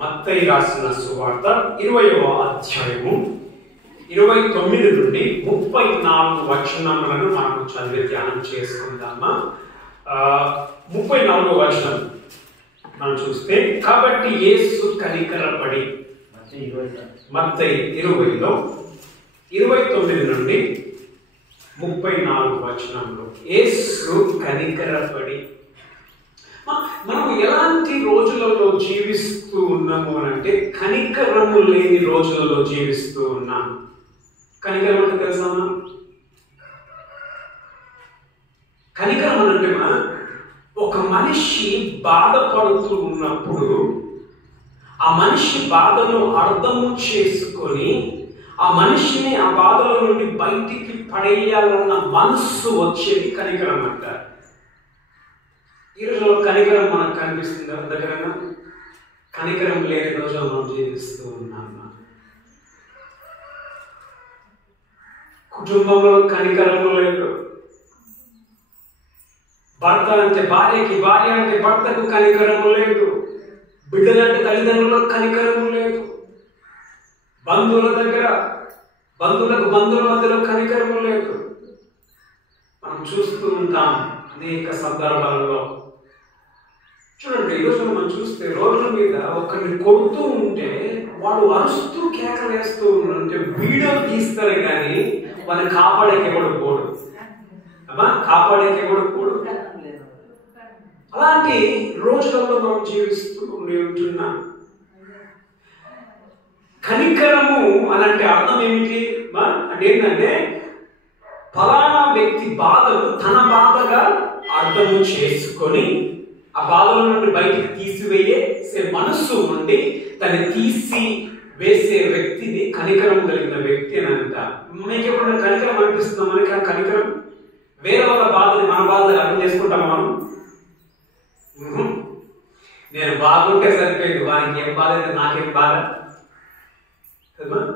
మత్తయి రాసిన సువార్త 20వ అధ్యాయము 29 నుండి 34 వచనములను మనం చదివి ధ్యానం చేసుకుందామా. 34వ వచనం మనం చూస్తే, కాబట్టి యేసు కనికరపడి, మత్తయి 20లో 29 నుండి 34 వచనంలో యేసు కనికరపడి. మనం ఎలాంటి రోజులలో జీవిస్తూ ఉన్నాము అంటే కనికరము లేని రోజులలో జీవిస్తూ ఉన్నాం. కనికరం అంటే తెలుసా? కనికరం అంటే ఒక మనిషి బాధపడుతూ ఉన్నప్పుడు ఆ మనిషి బాధను అర్థము చేసుకొని ఆ మనిషిని ఆ బాధల నుండి బయటికి పడేయాలన్న మనస్సు వచ్చేది కనికరం అంటారు. ఈ రోజులో కనికరం మనకు కనిపిస్తుంది దగ్గర. కనికరం లేని రోజులు మనం జీవిస్తూ ఉన్నాం. కుటుంబంలో కనికరము లేదు. భర్త అంటే భార్యకి, భార్య అంటే భర్తకు కనికరము లేదు. బిడ్డలంటే తల్లిదండ్రులకు కనికరము లేదు. బంధువుల దగ్గర బంధువుల మధ్యలో కనికరము లేదు. మనం చూస్తూ ఉంటాం అనేక సందర్భాలలో. చూడండి, ఈరోజు మనం చూస్తే రోడ్ల మీద ఒకరిని కొడుతూ ఉంటే వాడు అరుస్తూ కేకలేస్తూ ఉంటే వీడియో తీస్తారు కానీ వాళ్ళని కాపాడేకి ఎవడు పోడు. అలాంటి రోజులలో మనం జీవిస్తూ ఉంటున్నాం. కనికరము అనంటే అర్థం ఏమిటి అంటే ఏంటంటే ఫలానా వ్యక్తి బాధను తన బాధగా అర్థము చేసుకొని ఆ బాధల నుండి బయటికి తీసివేసే మనస్సు నుండి తను తీసి వేసే వ్యక్తిని కనికరం కలిగిన వ్యక్తి అని అంట. మీకు ఎప్పుడైనా కనికరం అనిపిస్తుందా? మనకి ఆ కనికరం వేరే వాళ్ళ బాధని మన బాధలు అర్థం చేసుకుంటామా మనం? నేను బాగుంటే సరిపోయింది, వానికి ఏం బాధ అయితే నాకేం బాధ.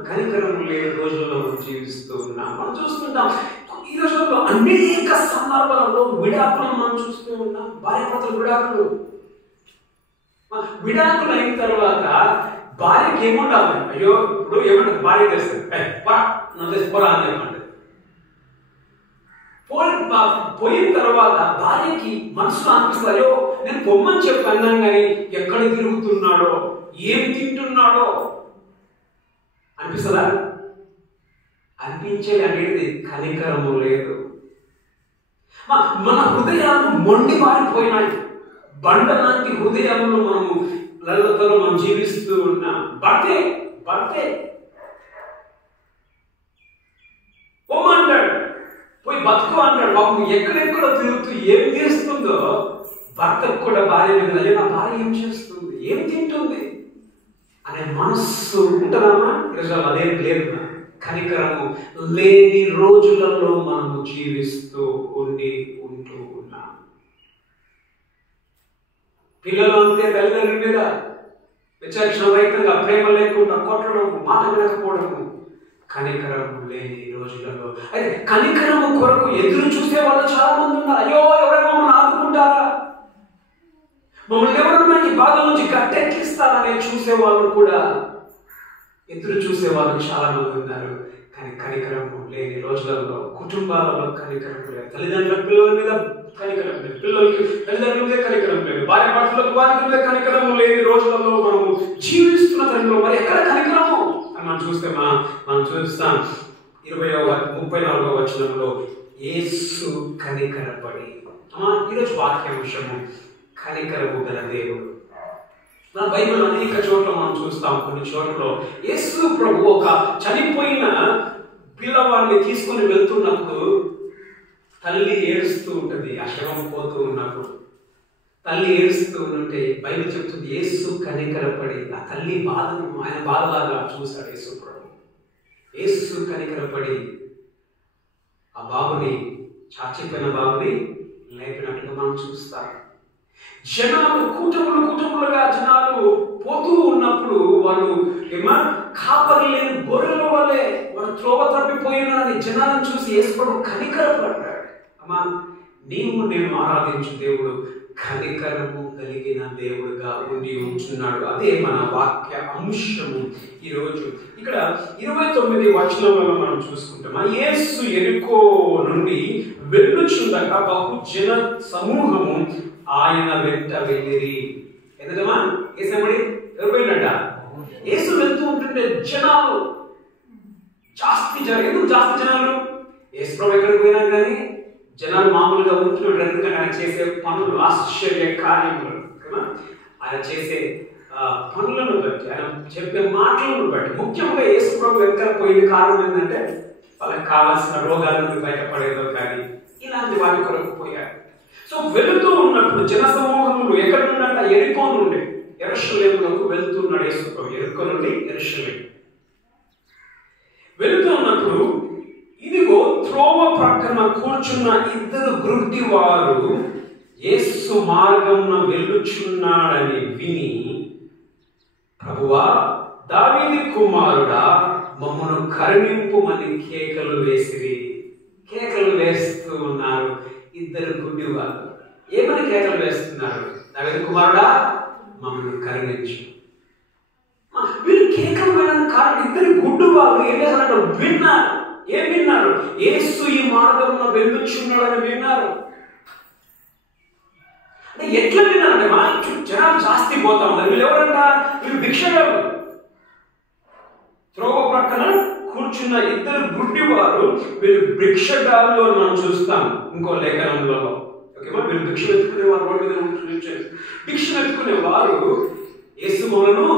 కనికరం లేని రోజుల్లో మనం జీవిస్తూ ఉన్నాం. మనం చూస్తుంటాం ఈ రోజుల్లో అనేక సందర్భాలలో విడాకులను మనం చూస్తూ ఉన్నాం. భార్యాభర్తల విడాకులు అయిన తర్వాత భార్యకి ఏముండాలి? అయ్యో ఇప్పుడు ఏమంటారు భార్య చేస్తుంది పోరా అని చెప్పండి. పోయిన తర్వాత భార్యకి మనసులో అనిపిస్తుంది, అయ్యో నేను పొమ్మని చెప్పాను కానీ ఎక్కడ తిరుగుతున్నాడో ఏం తింటున్నాడో అనిపిస్తుందా? అనిపించేది అనేది కనికరము లేదు. మన హృదయాలు మొండి మారిపోయినాయి. బండలాంటి హృదయాలను మనం జీవిస్తూ ఉన్నాం. భర్తే పొమ్మంటాడు, పోయి బతుకు అంటాడు. పాపం ఎక్కడెక్కడో తిరుగుతూ ఏం చేస్తుందో భర్తకు కూడా భార్య మీద, అయ్యో నా భార్య ఏం చేస్తుంది, ఏం తింటుంది అనే మనస్సు ఉంటుందమ్మా. ఈరోజు అదేం లేదు. కనికరము లేని రోజులలో మనము జీవిస్తూ ఉంటూ ఉన్నాం. పిల్లలు అంతే, తల్లిదండ్రుల మీద విచక్షణ రహితంగా ప్రేమ లేకుండా కొట్టడం, మాట వినకపోవడము. కనికరము లేని రోజులలో అయితే కనికరము కొరకు ఎదురు చూసే వాళ్ళు చాలా మంది ఉన్నారు. అయ్యో ఎవరైనా మమ్మల్ని ఆదుకుంటారా, మమ్మల్ని ఎవరన్నా ఈ బాధ నుంచి గట్టెక్కిస్తారనే చూసేవాళ్ళు కూడా, ఎదురు చూసేవాళ్ళు చాలా మంది ఉన్నారు. కానీ కనికరము లేని రోజులలో కుటుంబాలలో కనికరం లేదు. తల్లిదండ్రుల పిల్లల మీద కనికరం లేదు, పిల్లలకి తల్లిదండ్రుల మీద కనికరం లేదు, భార్య భర్తలకు వారి మీద కనికరము లేని రోజులలో మనము జీవిస్తున్న తరంలో మరి ఎక్కడ కనికరము అని మనం చూస్తే మనం చూస్తాం. 34వ వచనంలో యేసు కనికరపడి. ఈరోజు వాక్యాంశము కనికరము గల దేవుడు. మన బైబిల్ అనేక చోట్ల మనం చూస్తాం. కొన్ని చోట్ల యేసు ప్రభు ఒక చనిపోయిన పిల్లవాడిని తీసుకొని వెళ్తున్నప్పుడు తల్లి ఏడుస్తూ ఉంటుంది. ఆ శవం పోతూ ఉన్నప్పుడు తల్లి ఏడుస్తూ ఉంటే బైబిల్ చెప్తుంది యేసు కనికరపడి ఆ తల్లి బాధను ఆయన బాధలాగా చూశాడు యేసు ప్రభు. యేసు కనికరపడి ఆ బాబుని, చచ్చిపోయిన బాబుని లేపినట్టుగా మనం చూస్తాం. జనాలు కుటుంబలుగా జనాలు పోతూ ఉన్నప్పుడు వాళ్ళు కాపరి లేని గొర్రెల వల్లే వాళ్ళు త్రోవ తప్పిపోయినారని జనాలను చూసి యేసు కనికరపడ్డాడు. అమ్మా, నీవు నేను ఆరాధించు దేవుడు కనికరము కలిగిన దేవుడుగా ఉండి ఉంటున్నాడు. అదే మన వాక్య అంశము ఈరోజు. ఇక్కడ 29 వచనంలో మనం చూసుకుంటాం, యేసు యెరికో నుండి వెళ్ళుచుండగా బహుజన సమూహము ఆయన వెంట వెళ్ళిరి. ఎందుకమ్మా ఏసమడి ఎవరు వెళ్ళంట? యేసు వెళ్తూ ఉంటుంటే జనాలు జాస్తి జనాలు. ఎందుకు జాస్తి జనాలు? యేసు ప్రభు ఎక్కడికి పోయినా కానీ జనాలు మామూలుగా ఉంటున్నాడు. ఎందుకంటే ఆయన చేసే పనులు, ఆశ్చర్య కార్యములు, ఆయన చేసే పనులను బట్టి, ఆయన చెప్పే మాటలను బట్టి. ముఖ్యంగా యేసు ప్రభు వెనకాల పోయిన కారణం ఏంటంటే వాళ్ళకి కావాల్సిన రోగాల నుండి బయటపడేదో కానీ ఇలాంటి వాటి కొరకు పోయారు. సో వెళుతూ ఉన్నప్పుడు జన సమూహములు ఎక్కడ నుండంట? యెరికో నుండి యెరూషలేమునకు వెళ్తున్నాడు యేసు ప్రభు. యెరికో నుండి యెరూషలేము వెళుతూ ఉన్నప్పుడు ఇదిగో త్రోవ ప్రక్కన కూర్చున్న ఇద్దరు గ్రుడ్డి వారు యేసు మార్గమున వెళ్ళుచున్నాడని విని, ప్రభువా దావీదు కుమారుడా మమ్మను కరుణింపుమని కేకలు వేసిరి. కేకలు వేస్తూ ఉన్నారు ఇద్దరు గుడ్డి వారు. ఏమని కేకలు వేస్తున్నారు? దావీదు కుమారుడా మమ్మను కరుణించు. వీరు కేకలు వేయడానికి కారణం ఇద్దరు గుడ్డు వాళ్ళు ఏం చేశారంటే విన్నారు. ఏం విన్నారు? యేసు ఈ మార్గమున వెళ్ళుచున్నాడని విన్నారు. అంటే ఎట్లా విన్నారంటే మా జనాలు జాస్తి పోతా ఉన్నారు. వీళ్ళు ఎవరంట? వీళ్ళు భిక్షగాళ్ళు. త్రోవ ప్రక్కన కూర్చున్న ఇద్దరు గుడ్డి వారు వీళ్ళు భిక్షగాళ్ళు అని మనం చూస్తాం ఇంకో లేఖనంలో. ఓకేమా? వీళ్ళు భిక్ష ఎత్తుకునే వారు, రోడ్డు మీద భిక్ష ఎత్తుకునే వారు యేసు మమ్మను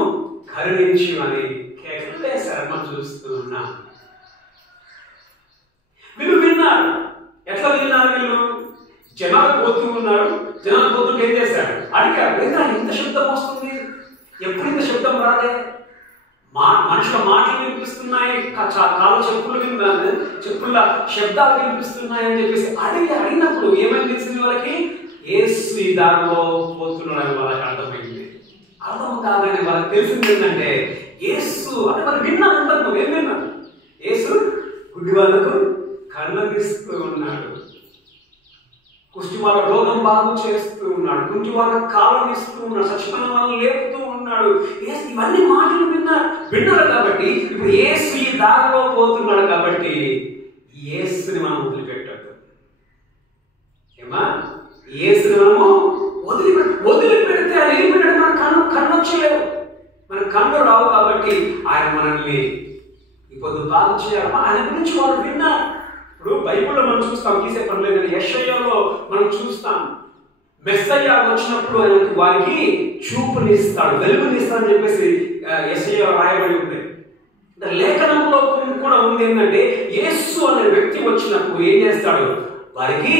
కరుణించి అని కేకలు వేశారని మనం చూస్తూ ఉన్నాం. వీళ్ళు విన్నారు. ఎట్లా విన్నారు? వీళ్ళు జనాలు పోతూ ఉన్నారు. జనాలు పోతుంటే ఏం చేశారు? అడిగారు, లేదా ఇంత శబ్దం వస్తుంది, ఎప్పుడు ఇంత శబ్దం రాలే, మనుషుల మాటలు వినిపిస్తున్నాయి, కాళ్ళ చెప్పుల శబ్దాలు వినిపిస్తున్నాయి అని చెప్పేసి అడిగినప్పుడు ఏమని తెలిసింది వాళ్ళకి? యేసు ఈ దారిలో పోతున్నాడని వాళ్ళకి అర్థమైంది. అర్థం కాగానే వాళ్ళకి తెలిసింది ఏంటంటే యేసు అంటే వాళ్ళు విన్నారు. ఉంటారు ఏం విన్నారు? యేసు గుడ్డి వాళ్ళకు కరుణిస్తూ ఉన్నాడు, కుష్టి వాళ్ళ రోగం బాగు చేస్తూ ఉన్నాడు, కుంటి వాళ్ళ కాలం ఇస్తూ ఉన్నాడు, చచ్చిపోయిన వాళ్ళని లేపుతూ ఉన్నాడు. ఇవన్నీ మాటలు విన్నారు కాబట్టి ఇప్పుడు యేసు ఈ దారిలో పోతున్నాడు కాబట్టి యేసుని మనం వదిలిపెట్టద్దు. ఏమా? యేసుని మనము వదిలిపెడితే ఆయన ఏం పెట్టాడు? మన కన్నొచ్చలేవు, మన కన్ను రావు. కాబట్టి ఆయన మనల్ని ఇప్పుడు బాగు చేయాలి. ఆయన గురించి వాళ్ళు విన్నారు. ఇప్పుడు బైబిల్లో మనం చూస్తాం, తీసే పని లేదు, యెషయాలో మనం చూస్తాం, మెస్సయ్య వచ్చినప్పుడు ఆయనకు వారికి చూపునిస్తాడు, వెలుగునిస్తాడని చెప్పేసి యెషయా రాయబడి ఉంది. లేఖనంలో కూడా ఉంది ఏంటంటే యేసు అనే వ్యక్తి వచ్చినప్పుడు ఏం చేస్తాడు? వారికి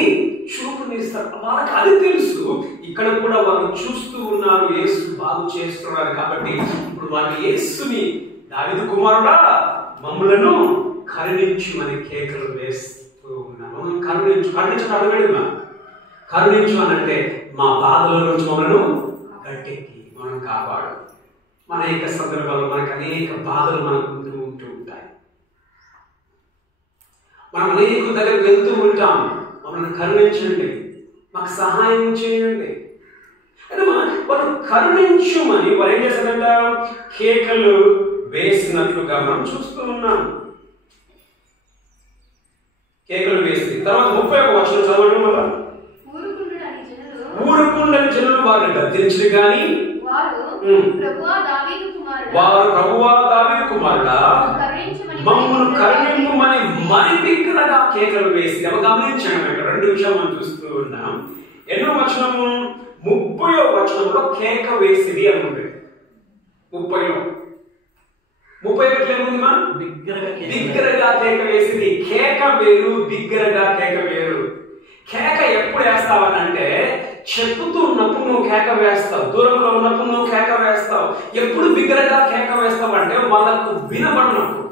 చూపునిస్తాడు. వాళ్ళకి అది తెలుసు. ఇక్కడ కూడా వాళ్ళు చూస్తూ ఉన్నారు యేసు బాగు చేస్తున్నారు కాబట్టి ఇప్పుడు వాళ్ళు యేసుని దావీదు కుమారుడా మమ్ములను కరుణించు అని కేకలు వేస్తూ ఉన్నాను. కరుణించడం కరుణించు అని అంటే మా బాధల నుంచి మమ్మల్ని గట్టెక్కి మనం కాపాడు. అనేక సందర్భాల్లో మనకు అనేక బాధలు మనకు ఉంటూ ఉంటాయి. మనం అనేక దగ్గరికి వెళ్తూ ఉంటాం, మమ్మల్ని కరుణించండి, మాకు సహాయం చేయండి అంటే వాళ్ళు కరుణించుమని వారు ఏం చేశారంట? కేకలు వేసినట్లుగా మనం చూస్తూ ఉన్నాం. కేకలు వేసి తర్వాత 31వ వచనం చదవడం వల్ల ఊరుకుండని జనులు వారిని గద్దించరు కానీ వారు ప్రభువా దావీదు కుమారుడా మమ్మల్ని కరుణింపుమని మరి బిగ్గరగా కేకలు వేసి. అవి గమనించాము. ఇక్కడ 2 విషయాలు మనం చూస్తూ ఉన్నాం. ఎన్నో వచనము? 30వ వచనంలో కేక వేసిది అని ఉంది. 30లో 31 ఏముంది? బిగ్గరగా కేక వేసింది. కేక వేరు, బిగ్గరగా కేక వేరు. కేక ఎప్పుడు వేస్తావనంటే చెప్పుతూ ఉన్నప్పుడు నువ్వు కేక వేస్తావు, దూరంలో ఉన్నప్పుడు నువ్వు కేక వేస్తావు. ఎప్పుడు బిగ్గరగా కేక వేస్తావు అంటే వాళ్ళకు వినబడినప్పుడు,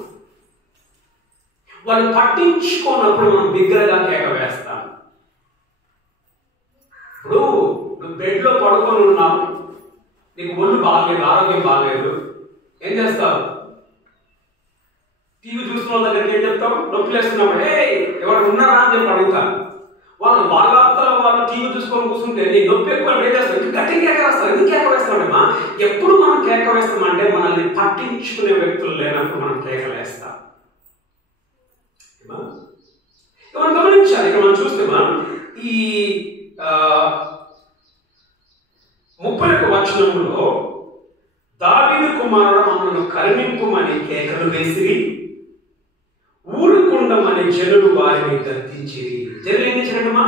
వాళ్ళు పట్టించుకోనప్పుడు మనం బిగ్గరగా కేక వేస్తాం. ఇప్పుడు నువ్వు బెడ్లో పడుకొని ఉన్నావు, నీకు ఒళ్ళు బాగలేదు, ఆరోగ్యం బాగలేదు, ఏం చేస్తావు? టీవీ చూస్తున్న వాళ్ళ దగ్గరికి ఏం చెప్తావు? నొప్పి వేస్తున్నావు, ఏ ఎవరు ఉన్నారా అని చెప్పి అడుగుతాను. వాళ్ళు టీవీ చూసుకొని కూర్చుంటే నీ నొప్పి ఎక్కువ వేసేస్తావు, గట్టి కేక వేస్తావు. ఎందుకు కేక వేస్తామమ్మా? ఎప్పుడు మనం కేక వేస్తామంటే మనల్ని పట్టించుకునే వ్యక్తులు లేనప్పుడు మనం కేకలు వేస్తాం. మనం గమనించాలి. ఇక్కడ మనం చూస్తే ఈ 30వ వచనంలో దావీదు కుమారుడు మమ్మల్ని కరుణింపుమని కేకలు వేసిరి, ఊరుకుండమని జనులు వారిని గద్దించిరి. జనులు ఏం చేసినట్టమ్మా?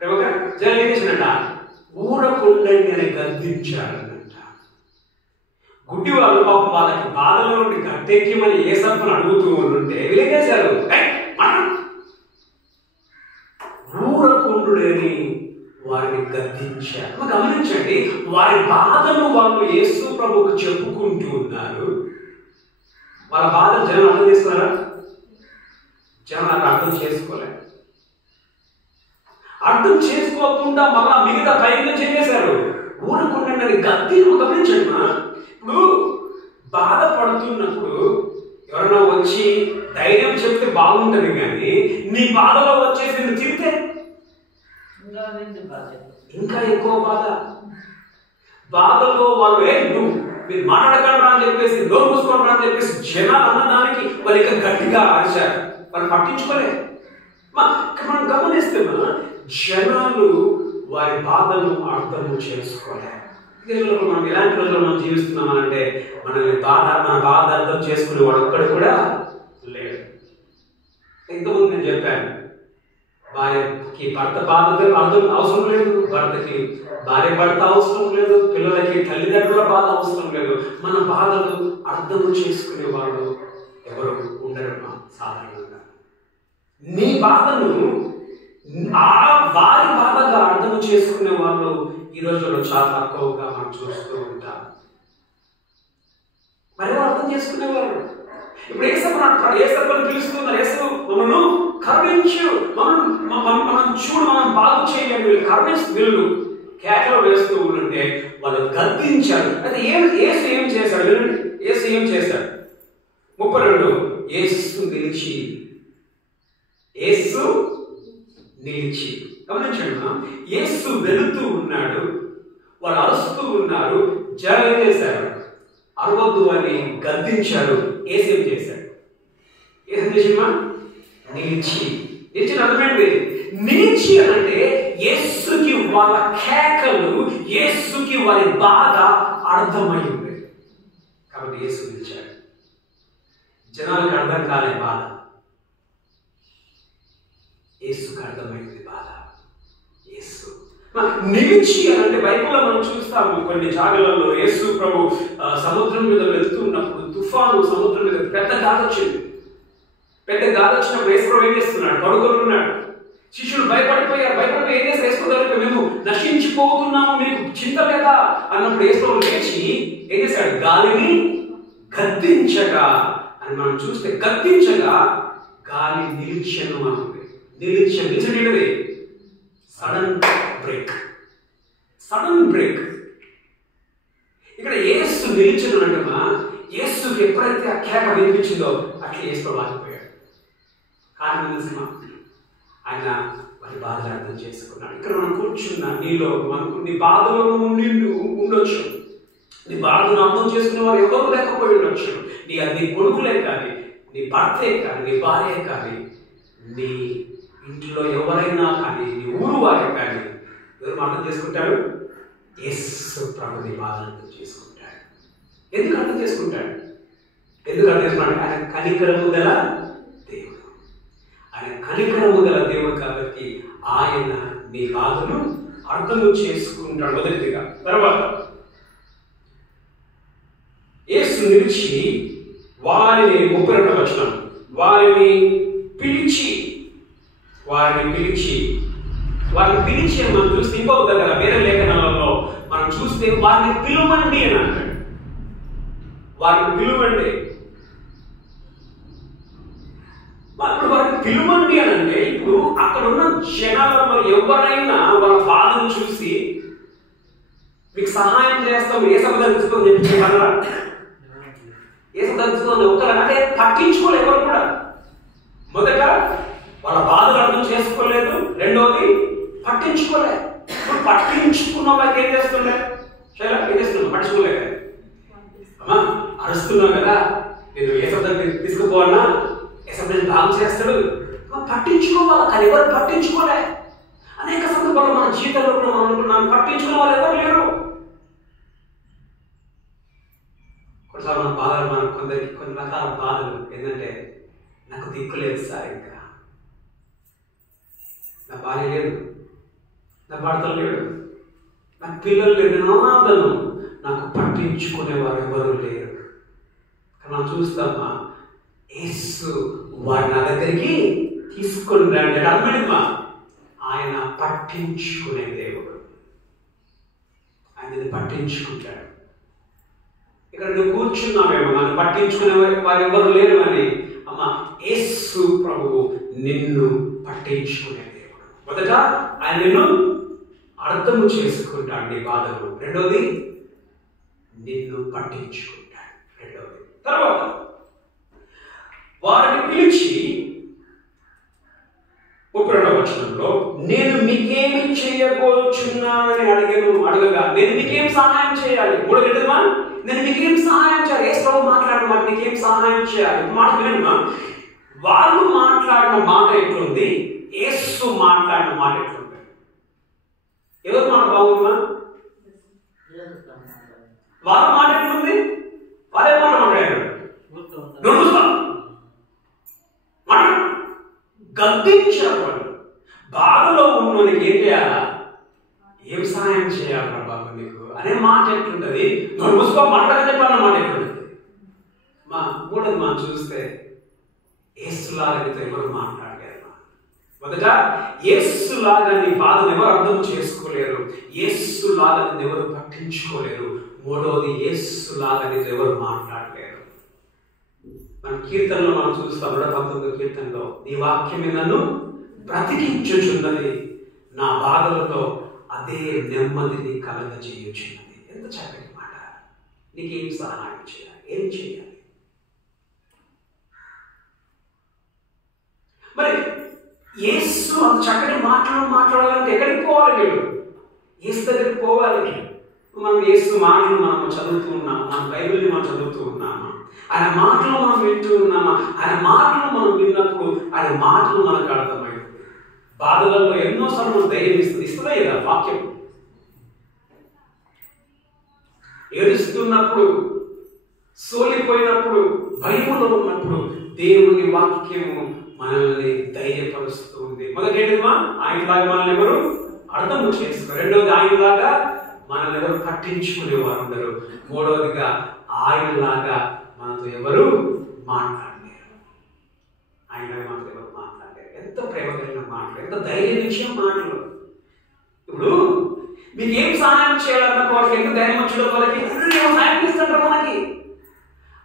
జనులు ఏం చేసినట్ట? ఊరకుండండి అని గద్దించారన్నట. గుడ్డి వాళ్ళు పాపం వాళ్ళకి బాధలో నుండి గట్టెక్కిమని యేసప్పని అడుగుతూ ఉంటే వీళ్ళేం చేశారు? ఊరకుండుడని వారిని గద్దించారు. గమనించండి, వారి బాధను వాళ్ళు యేసు ప్రభువుకు చెప్పుకుంటూ ఉన్నారు. వాళ్ళ బాధ జనం అర్థం చేసుకున్నారా? జనం అర్థం చేసుకోలేదు. అర్థం చేసుకోకుండా మళ్ళా మిగతా ప్రయత్నం చేశారు. ఊరుకుండండి గద్ది. గమనించండి, ఇప్పుడు బాధపడుతున్నప్పుడు ఎవరైనా వచ్చి ధైర్యం చెప్తే బాగుంటుంది, కానీ నీ బాధలో వచ్చేసి నువ్వు తిరిగితే ఇంకా ఎక్కువ బాధ. బాధలో వాళ్ళు మీరు మాట్లాడగలరా అని చెప్పేసి, నోరు మూసుకోండి అని చెప్పేసి జనాలు అన్నదానికి వాళ్ళు ఇంకా గట్టిగా అరిచారు. వాళ్ళు పట్టించుకోలేదు. మనం గమనిస్తే జనాలు వారి బాధను అర్థము చేసుకోలేదు. మనం ఇలాంటి రోజులు మనం జీవిస్తున్నామంటే మన బాధ అర్థం చేసుకునే వాడు ఒక్కడు కూడా లేడు. ఇంతకుముందు నేను చెప్పాను, భార్యకి భర్త బాధ అర్థం అవసరం లేదు, భర్తకి భర్త అవసరం లేదు, పిల్లలకి తల్లిదండ్రుల బాధ అవసరం లేదు. మన బాధలు అర్థం చేసుకునే వాళ్ళు ఎవరు ఉండరు సాధారణంగా. నీ బాధను వారి బాధగా అర్థం చేసుకునే వాళ్ళు ఈ రోజుల్లో చాలా తక్కువగా మనం చూస్తూ ఉంటాం. మరి అర్థం చేసుకునేవారు ఇప్పుడు ఏసప్పని పిలుస్తున్నారు. యేసు మమ్మల్ని కరుణించు, మనం చూడు, మనం బాగు చేయాలి, వీళ్ళు కరుణిస్తూ వీళ్ళు కేకలు వేస్తూ ఉంటే వాళ్ళు గద్దించారు. అయితే యేసు ఏం చేశాడు? యేసు ఏం చేశాడు? 32 యేసు నిలిచి. గమనించండి, యేసు వెళుతూ ఉన్నాడు, వాళ్ళు అరుస్తూ ఉన్నారు. జనం ఏం చేశారు? అరవద్దు అని గద్దించారు. యేసు ఏం చేశాడు? యేసు చేసినా నిలిచి. నిలిచిన అర్థమేంటి? నిలిచి అంటే యేసుకి వాళ్ళ కేకలు, యేసుకి వారి బాధ అర్థమైంది కాబట్టి యేసు నిలిచాడు. జనాలకు అర్థం కాలే బాధ, యేసుకు అర్థమైంది బాధ. యేసు నిలిచి అంటే బైబిల్లో మనం చూస్తాము కొన్ని జాగాలలో యేసు ప్రభు సముద్రం మీద వెళ్తున్నప్పుడు తుఫాను, సముద్రం మీద పెద్ద గాలి వచ్చింది. పెద్ద గాలి వచ్చినప్పుడు యేసు ప్రభు ఏం చేస్తున్నాడు? పడుకొని ఉన్నాడు. శిష్యులు భయపడిపోయారు. భయపడిపోయి ఏం చేసి యేసు మేము నశించిపోతున్నాము, మీకు చింత లేదా అన్నప్పుడు యేసు ప్రభు లేచి ఏం చేశాడు? గాలిని గద్దించగా అని మనం చూస్తే, గద్దించగా గాలి నిలిచెను అని. నిలిచనిది సడన్ బ్రేక్. ఇక్కడ యేసు నిలిచను అంటమా, యేసుకి ఎప్పుడైతే ఆ కేక వినిపించిందో అట్లా యేసు ఆగిపోయాడు. కారణం తెలుసుమా? ఆయన వారి బాధలు అర్థం చేసుకున్నాడు. ఇక్కడ మనం కూర్చున్నా నీలో మనకు నీ బాధలో ఉండొచ్చు, నీ బాధను అర్థం చేసుకునే వారు ఎవరు లేకపోయి ఉండొచ్చు. నీ కొడుకులే కానీ, నీ భర్తే కానీ, నీ భార్యే కానీ, నీ ఇంట్లో ఎవరైనా కానీ, నీ ఊరు వారే కానీ ఎవరు అర్థం చేసుకుంటారు? యేసు ప్రభు నీ బాధను అర్థం చేసుకుంటాడు. ఎందుకు అర్థం చేసుకుంటాడు? ఆయన కనికరము గల దేవుడు. ఆయన కనికరము గల దేవుడు కాబట్టి ఆయన నీ బాధను అర్థం చేసుకుంటాడు మొదటిగా. తర్వాత యేసు నిలిచి వారిని 32వ వచనం, వారిని పిలిచి మనం చూస్తే ఇంకొక దగ్గర వేరే లేఖనాలలో మనం చూస్తే వారిని పిలువండి అని అంటాడు. వారిని పిలువండి. ఇప్పుడు వారిని పిలువండి అని అంటే ఇప్పుడు అక్కడ ఉన్న జనాలలో ఎవరైనా వాళ్ళ బాధను చూసి మీకు సహాయం చేస్తాం, ఏ సభ తెలుసుకొని చెప్తున్నారా? ఏ సభ తెలుసుకొని ఒక్కరు అంటే పట్టించుకోలేదు ఎవరు కూడా. మొదట వాళ్ళ బాధలు అర్థం చేసుకోలేదు, రెండోది పట్టించుకోలే. ఇప్పుడు పట్టించుకున్న వాళ్ళకి ఏం చేస్తుండే? చాలా ఏం చేస్తున్నావు? పట్టించుకోలే కదా అమ్మా, అరుస్తున్నావు కదా, నేను ఏ శబ్దాన్ని తీసుకుపోవాలన్నా ఏ శబ్దాన్ని బాగు చేస్తాడు. పట్టించుకోవాలి, కానీ ఎవరు పట్టించుకోలే. అనేక సందర్భాల్లో మన జీవితంలో కూడా మనం అనుకున్నాం, పట్టించుకున్న వాళ్ళు ఎవరు లేరు. కొన్నిసార్లు మన బాధలు, మనకు కొందరికి కొన్ని రకాల బాధలు ఏంటంటే, నాకు దిక్కు లేదు సార్, ఇంకా నా భార్య లేదు, నా భర్త లేడు, నాకు పిల్లలు లేరు, నేను అనాథను, నాకు పట్టించుకునేవారు ఎవరు లేరు. మనం చూస్తామా, యేసు వాడు నా దగ్గరికి తీసుకొని రండి అర్థమైందమ్మా. ఆయన పట్టించుకునే దేవుడు, ఆయనని పట్టించుకుంటాడు. ఇక్కడ నువ్వు కూర్చున్నావేమో, నన్ను పట్టించుకునే వారు ఎవరు లేరు అని. అమ్మ, యేసు ప్రభువు నిన్ను పట్టించుకునే దేవుడు. మొదట ఆయన నిన్ను అర్థము చేసుకుంటాడు నీ బాధలు, రెండోది నిన్ను పట్టించుకుంటాడు, రెండోది. తర్వాత వారిని పిలిచి 32వ వచనంలో నేను మీకేమి చేయబోచున్నానని అడగగా నేను మీకేం సహాయం చేయాలి. మూడో విధమా, నేను మీకేం సహాయం చేయాలి. యేసు ప్రభు మాట్లాడిన మాట మీకేం సహాయం చేయాలి. మాట వినమ్మా, వాళ్ళు మాట్లాడిన మాట ఎట్లుంది, యేసు మాట్లాడిన మాట ఎట్లుంది? ఎవరు మాట బాగుందా? వాళ్ళ మాట ఎట్లుంది? వాళ్ళే మాట మాట్లాడారు, గద్దించారు. వాళ్ళు బాధలో ఉన్నోనికి ఏం చేయాలా, ఏం సహాయం చేయాలి బాబు నీకు అనే మాట ఎట్లుంటది, నువ్వు ముసుకో మాట్లాడని చెప్పాలన్న మాట ఎట్లుంటది. మా మూడోది మనం చూస్తే యేసులాగా ఎవరు మాట్లాడలేరు. మొదట యేసులాగా నీ బాధను ఎవరు అర్థం చేసుకోలేరు, యేసులాగా ఎవరు పట్టించుకోలేరు. మూడోది యేసులాగా ఎవరు మాట్లాడలేరు. మన కీర్తనలో మనం చూస్తాం, 119వ కీర్తనలో నీ వాక్యమే నన్ను బ్రతికించుచున్నది, నా బాధలతో అదే నెమ్మదిని కలగజేయుచున్నది. ఎంత చక్కటి మాట. నీకేం సహాయం చేయాలి, ఏం చేయాలి? మరి యేసు అంత చక్కటి మాట్లాడాలంటే ఎక్కడికి పోవాలి? వీళ్ళు యేసు దగ్గరికి పోవాలి. మనం యేసు మాటలు మనం చదువుతూ ఉన్నాము, మన బైబిల్ని మనం చదువుతూ ఉన్నాము, ఆయన మాటలు మనం వింటూ ఉన్నామా? ఆయన మాటలు మనం విన్నప్పుడు ఆయన మాటలు మనకు అర్థమైంది. బాధలలో ఎన్నోసార్లు మనం ధైర్యం ఇస్తుందా కదా వాక్యం. ఏడుస్తున్నప్పుడు, సోలిపోయినప్పుడు, భయములో ఉన్నప్పుడు దేవుని వాక్యము మనల్ని ధైర్యపరుస్తుంది. మొదటిమా, ఆయనలాగా మనల్ని ఎవరు అర్థం చేసుకోరు. రెండవది, ఆయనలాగా మనల్ని ఎవరు పట్టించుకునేవారు ఉండరు. మూడవదిగా, ఆయనలాగా మనతో ఎవరు మాట్లాడలేరు. ఆయనలాగా మనతో ఎవరు మాట్లాడలేరు. ఎంత ప్రేమ కలిగిన మాటలు, ఎంత ధైర్యం ఇచ్చే మాటలు. ఇప్పుడు మీకు ఏం సహాయం చేయాలన్న వాళ్ళకి ఎంత ధైర్యం వచ్చడం, వాళ్ళకి సహాయం ఇస్తుంటారు మనకి.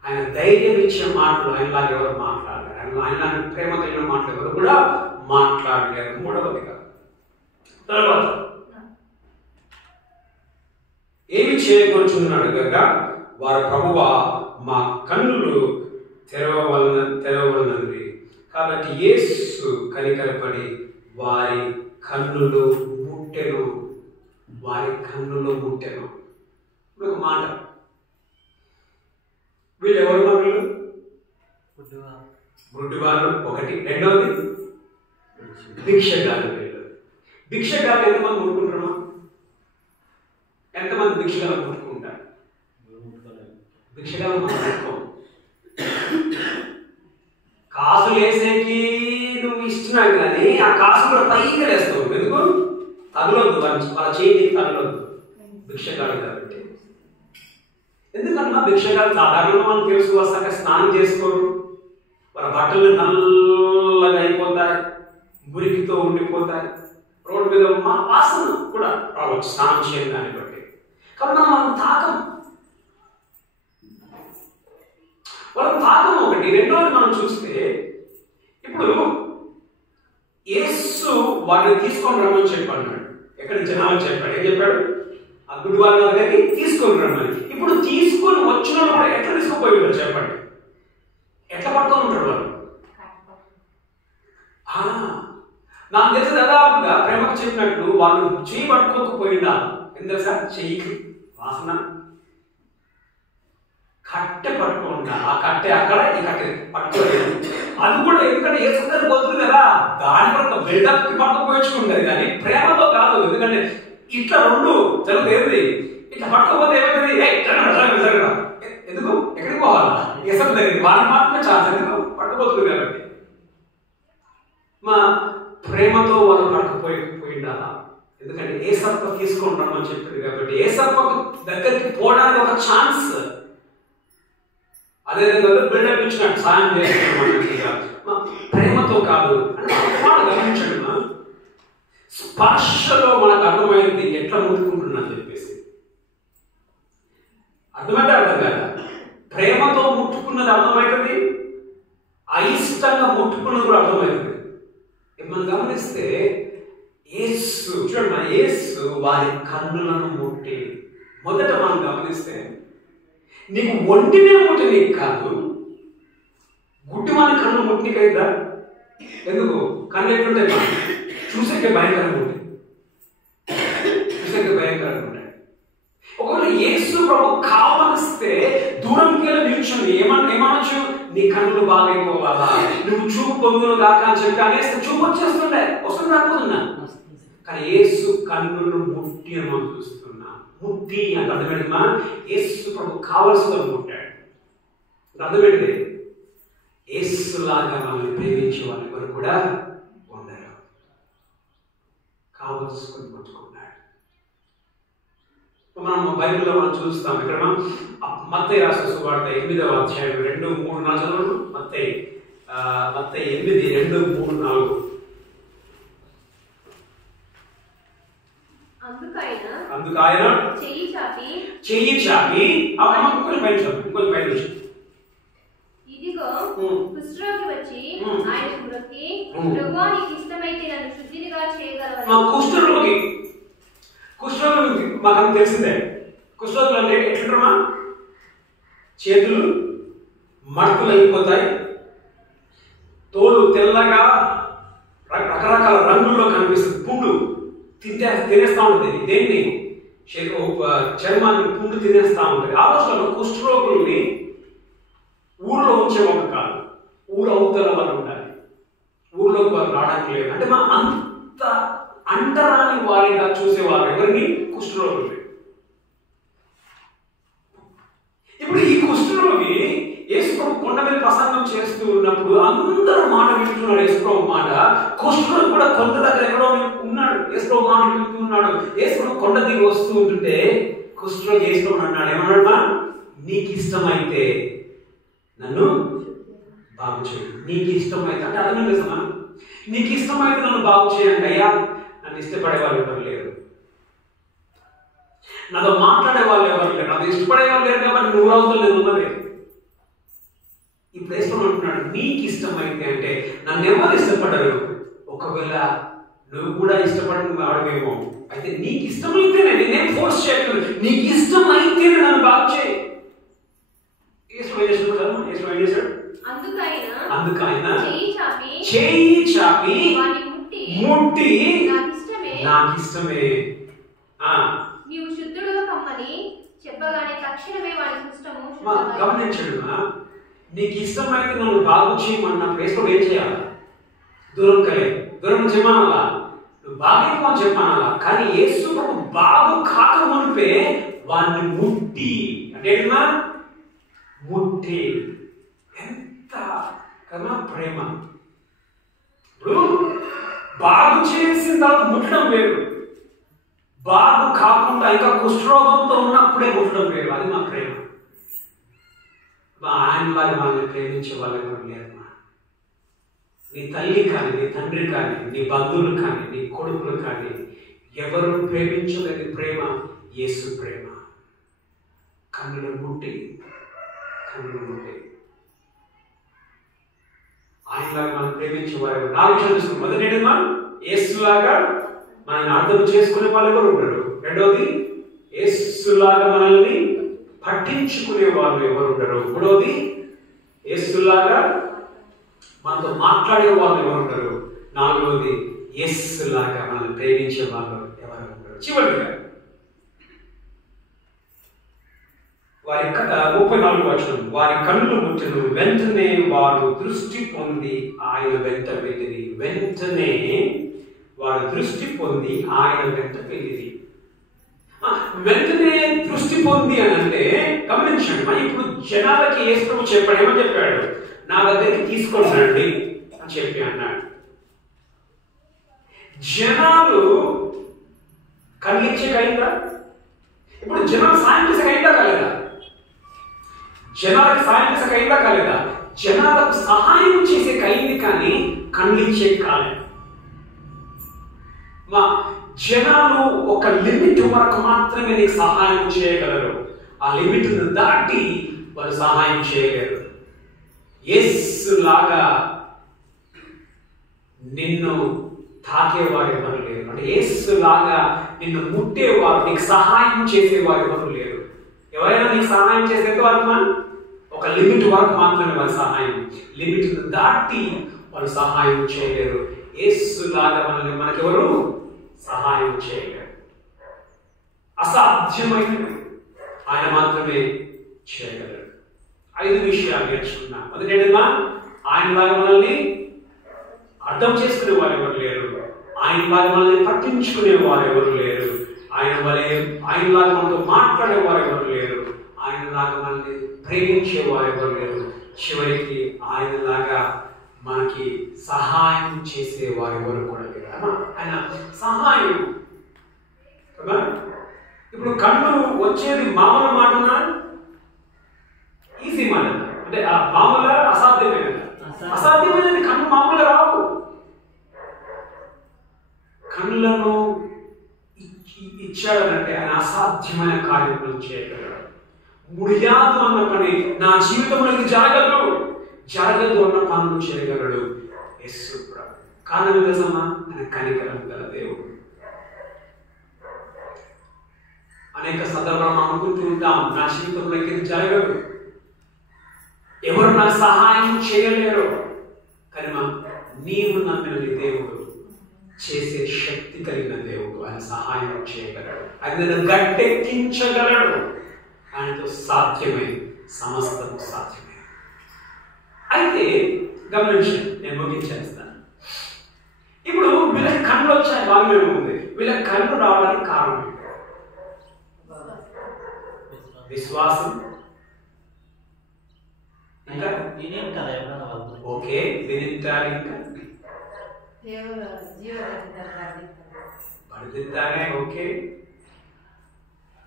ఆయన ధైర్యం ఇచ్చే మాటలు ఆయనలాగా ఎవరు మాట్లాడలేరు. ఆయనలాగా ప్రేమ కలిగిన మాటలు ఎవరు కూడా మాట్లాడలేరు. మూడవదిగా, తర్వాత ఏమి చేయకూర్చున్నాడు గనక వారు ప్రభువా మా కన్నులు తెరవవలనంది. కాబట్టి యేసు కనికరపడి వారి కన్నులు ముట్టెను, వారి కన్నులు ముట్టెను. ఒక మాట, వీళ్ళు ఎవరు? వీళ్ళు గుడ్డివారు ఒకటి, రెండవది భిక్షగాలు. వీళ్ళు భిక్షగాలు ఎంతమంది ముట్టుకుంటారు? ఎంతమంది భిక్షగాలు ముట్టుకుంటారు? భిక్షగాలు మనం ముట్టుకోం. కాసులు వేసేకి నువ్వు ఇస్తున్నావు కానీ ఆ కాసు కూడా పైకి వేస్తావు. ఎందుకు? తగలొద్దు, వాళ్ళ చేతికి తగలొద్దు. భిక్షగాలు కాబట్టి. ఎందుకన్నా భిక్షగాలు సాధారణంగా మనం తెలుసు, వస్తాక స్నానం చేసుకోరు, వాళ్ళ బట్టలు నల్లగా అయిపోతాయి, మురికితో ఉండిపోతాయి, రోడ్డు మీద వాసన కూడా రావచ్చు స్నానం చేయడం దాన్ని బట్టి. కాబట్టి మనం తాకం, వాళ్ళ తాకం ఒకటి. రెండోది మనం చూస్తే, ఇప్పుడు యేసు వాడిని తీసుకొని రమ్మని చెప్పాడు. ఎక్కడ జనాలు చెప్పాడు, ఏం చెప్పాడు? ఆ గుడి వాళ్ళ దగ్గరికి తీసుకొని రమ్మని. ఇప్పుడు తీసుకొని వచ్చిన కూడా ఎట్లా తీసుకుపోయి ఉంటారు చెప్పండి? ఎట్లా పట్టుకొని ఉంటారు వాళ్ళు? పోయిందా ఎందుకు సార్ చెయ్యికి వాసన కట్టె పట్టుకుంటా ఆ కట్టె అక్కడ ఈ కట్టె పట్టుకోలేదు. అది కూడా ఎందుకంటే ఏ సందర్భం పోతుంది కదా దాని వల్ల బిల్డప్ పట్టుకోపోయించుకుంటుంది కానీ ప్రేమతో కాదు. ఎందుకంటే ఇట్లా రెండు జరుగుతుంది ఇట్లా పట్టుకోపోతే ఏమైతుంది ఎందుకు ఎక్కడికి పోవాలా ఎసరు దగ్గరికి వాళ్ళని మాత్రమే ఛాన్స్ ఎందుకు పట్టుకోపోతుంది కాబట్టి మా ప్రేమతో వాళ్ళు పట్టుకుపోయిండాలా. ఎందుకంటే ఏ సప్ప తీసుకొని రమ్మని చెప్పింది కాబట్టి ఏ సప్ప దగ్గరికి పోవడానికి ఒక ఛాన్స్. అదేవిధంగా బిల్డప్ ఇచ్చినట్టు సాయం చేస్తున్నాం ప్రేమతో కాదు అని గమనించండి. స్పర్శలో మనకు అర్థమైంది ఎట్లా ముట్టుకుంటున్నా చెప్పేసి అర్థమంటే అర్థం కాదు. ప్రేమతో ముట్టుకున్నది అర్థమవుతుంది, అయిష్టంగా ముట్టుకున్నది కూడా అర్థమవుతుంది. మనం గమనిస్తే యేసు చూడండి యేసు వారి కన్నులను ముట్టి మొదట మనం గమనిస్తే నీకు ఒంటినే ముట్టి నీకు కాదు గుడ్డి మన కన్ను ముట్టికైందా. ఎందుకు కన్ను ఎట్లుంటాయి మనం చూసాకే భయంకరంగా ఉంటాయి, చూసాకే భయంకరంగా ఉంటాయి. ఒకవేళ యేసు ప్రభు కావలిస్తే దూరంకి వెళ్ళి నిల్చుంది ఏమనొచ్చు నీ కన్నులు బాగైపోవాలా నువ్వు చూపు పొందులు దాకా అని చెప్పి అనేస్తే చూపు వచ్చేస్తుండే వస్తుంది రాకపోతున్నా. కానీ యేసు కన్నులు ముట్టి అని మనం చూస్తున్నా. ముట్టి అని అర్థమేంటమ్మా యేసు ప్రభు కావలసిన ముట్టాడు. అర్థమేంటి యేసులాగా మనల్ని ప్రేమించే వాళ్ళు ఎవరు కూడా ఉండరు. కావలసుకొని ముట్టుకున్నాడు. మనం బైబిల్లో మనం చూస్తాం ఇక్కడ మత్తయి రాసిన సువార్త 8వ అధ్యాయం 2, 3, 4 మత్తయి 8, 2, 3, 4. అందుకు ఆయన చెయ్యి చాపి ఇంకొక పైన ఇదిగో కుష్ఠరోగి వచ్చి ఆయనకు మొక్కి ప్రభువా నీకు ఇష్టమైతే నన్ను శుద్ధిగా చేయగలవని. కుష్ఠరోగి మాకు తెలిసిందే. కుష్ఠరోగులు అంటే ఎట్లుంటారమ్మా చేతులు మడతలు అయిపోతాయి, తోలు తెల్లగా రకరకాల రంగుల్లో కనిపిస్తుంది, పుండు తినేస్తా ఉంటుంది, దేన్ని చర్మాన్ని పుండు తినేస్తా ఉంటుంది. ఆ రోజుల్లో కుష్ఠరోగుల్ని ఊళ్ళో ఉంచేవాళ్ళు కాదు, ఊరు అవతల వాళ్ళు ఉండాలి, ఊళ్ళోకి వాళ్ళు రావడానికి లేదు. అంటే మా అంత అంటరాని వారిగా చూసేవారు ఎవరిని కుష్ఠరోగుల్ని. ఇప్పుడు ఈ కుష్ఠరోగి యేసుప్రభు కొండ మీద ప్రసంగం చేస్తూ ఉన్నప్పుడు అందరూ మాట వింటున్నాడు. యేసుప్రభు మాట కుష్ఠరోగి కూడా కొండ దగ్గర ఎక్కడో ఉన్నాడు, యేసుప్రభు మాట వింటూ ఉన్నాడు. యేసుప్రభు కొండ దిగి వస్తూ ఉంటుంటే కుష్ఠరోగి యేసుప్రభు అన్నాడు ఏమన్నాడు నీకు ఇష్టమైతే నన్ను బాగు చేయండి. నీకు ఇష్టమైతే అంటే అర్థం తెలుసా నీకు ఇష్టమైతే నన్ను బాగు చేయండి. అయ్యా నన్ను ఇష్టపడే వాళ్ళు ఎవరు లేరు, నాతో మాట్లాడే వాళ్ళు ఎవరు లేరు, నాతో ఇష్టపడే వాళ్ళు లేరు కాబట్టి నువ్వు అవసరం లేదు ఉన్నదే. ఇప్పుడు వేసుకొని అంటున్నాడు నీకు ఇష్టమైతే అంటే నన్ను ఎవరు ఇష్టపడరు. ఒకవేళ నువ్వు కూడా ఇష్టపడిన వాడవేమో, అయితే నీకు ఇష్టమైతేనే నేనేం ఫోర్స్ చేయలేదు, నీకు ఇష్టమైతేనే నన్ను బాగు చేయి. అందుకు ఆయన చేయి చాపి ముట్టి నాకు ఇష్టమే నీవు శుద్ధుడుగా కమ్మని చెప్పగానే తక్షణమే వాడి కుష్ఠము. గమనించడు నీకు ఇష్టమైతే నన్ను బాగు చేయమన్నప్పుడు వేసుకొని ఏం చేయాలా దూరం చెప్పానాలా నువ్వు బాగా చెప్పానాలా. కానీ యేసు బాగు కాక మునిపే వాడిని ముట్టి అంటే ముట్టి ఎంత కదా ప్రేమ. ఇప్పుడు బాగు చేసిన తర్వాత ముట్టడం వేరు, బాగు కాకుండా ఇంకా కుష్ఠరోగంతో ఉన్నప్పుడే ముట్టడం వేరు. అది మా ప్రేమ. ఆయనలాగా మనల్ని ప్రేమించే వాళ్ళు ఎవరు లేరు. నీ తల్లి కానీ నీ తండ్రి కానీ నీ బంధువులు కానీ నీ కొడుకులు కానీ ఎవరు ప్రేమించలేని ప్రేమ యేసు ప్రేమ. కన్నులు ముట్టి ఆయనలాగా మనం ప్రేమించే వారు 4 విషయాలు చూస్తున్నాం. మొదటిగా యేసులాగా మనల్ని అర్థం చేసుకునే వాళ్ళు ఎవరు ఉండరు. రెండవది యేసులాగా మనల్ని పట్టించుకునే వాళ్ళు ఎవరు ఉండరు. మూడవది యేసులాగా మనతో మాట్లాడే వాళ్ళు ఎవరు ఉండరు. నాలుగవది యేసులాగా మనల్ని ప్రేమించే వాళ్ళు ఎవరు ఉండరు. చివరిగా వారి 34వ వచనం, వారి కళ్ళు ముట్టెను, వెంటనే వారు దృష్టి పొంది ఆయన వెంట వెళ్ళిరి. వెంటనే వారు దృష్టి పొంది ఆయన వెంట వెళ్ళిరి. వెంటనే దృష్టి పొంది అని అంటే గమనించండి, మరి ఇప్పుడు జనాలకి యేసు ప్రభు చెప్పాడు, ఏమని చెప్పాడు? నా దగ్గరికి తీసుకొని రండి అని చెప్పి అన్నాడు. జనాలు కళ్ళించకైందా? ఇప్పుడు జనాలు సాయం చేసకైందా కాలేదా? జనాలకు సాయం చేసకైందా కాలేదా? జనాలకు సహాయం చేసే కైంది, కానీ కళ్ళించే కాలేదు. మా జనాలు ఒక లిమిట్ వరకు మాత్రమే నీకు సహాయం చేయగలరు. ఆ లిమిట్ దాటి వాళ్ళు సహాయం చేయలేరు. యేసు లాగా నిన్ను తాకేవాడు ఎవరు లేరు. అంటే యేసు లాగా నిన్ను ముట్టేవారు, నీకు సహాయం చేసేవారు ఎవరు లేరు. ఎవరైనా నీకు సహాయం చేసేంత వరకు ఒక లిమిట్ వరకు మాత్రమే వారి సహాయం. లిమిట్ దాటి వాళ్ళు సహాయం చేయలేరు. యేసు లాగా మనకెవరు సహాయం చేయలేరు. అసాధ్యమైనది ఆయన మాత్రమే చేయగలరు. 5 విషయాలు నేర్చుకున్నాం. మొదటిగా ఆయన లాగా మనల్ని అర్థం చేసుకునే వారు ఎవరు లేరు. ఆయన లాగా మనల్ని పట్టించుకునే వారు ఎవరు లేరు. ఆయనలాగా మనతో మాట్లాడే వారు ఎవరు లేరు. ఆయనలాగా మనల్ని ప్రేమించే వారు ఎవరు లేరు. చివరికి ఆయనలాగా మనకి సహాయం చేసే వారు ఎవరు కూడా లేరు. ఆయన సహాయం కదా. ఇప్పుడు కన్ను వచ్చేది మామూలు మాటనా, ఈజీ మాట? అంటే ఆ మామూలుగా అసాధ్యమైనది. అసాధ్యమైనది కన్ను మామూలుగా రావు. కన్నులను ఇచ్చాడనంటే ఆయన అసాధ్యమైన కార్యక్రమం చేయగలడు. ముడియాదు అన్న పని నా జీవితంలో ఇది జరగదు అన్న పనులు చేయగలడు యేసు ప్రభు. కారణం నిజమా? ఆయన కనికరం గల దేవుడు. అనేక సందర్భాలు అనుకుంటూ ఉంటాం, నా జీవితంలో ఇది జరగదు, ఎవరు నాకు సహాయం చేయలేరు. కానీ నీవు నమ్మిన దేవుడు చేసే శక్తి కలిగిన దేవుడు. ఆయన సహాయం చేయగలడు, ఆయన గట్టెక్కించగలడు. ఆయనతో సాధ్యమై సమస్తము సాధ్యమే. అయితే గమనించండి, నేను ముగించేస్తాను. ఇప్పుడు వీళ్ళకి కళ్ళు వచ్చాయి, బాగానే ఉంది. వీళ్ళకి కళ్ళు రావడానికి కారణం విశ్వాసం. ఇంకా ఓకే వినింటారు, ఇంకా పడుతుంటారే. ఓకే,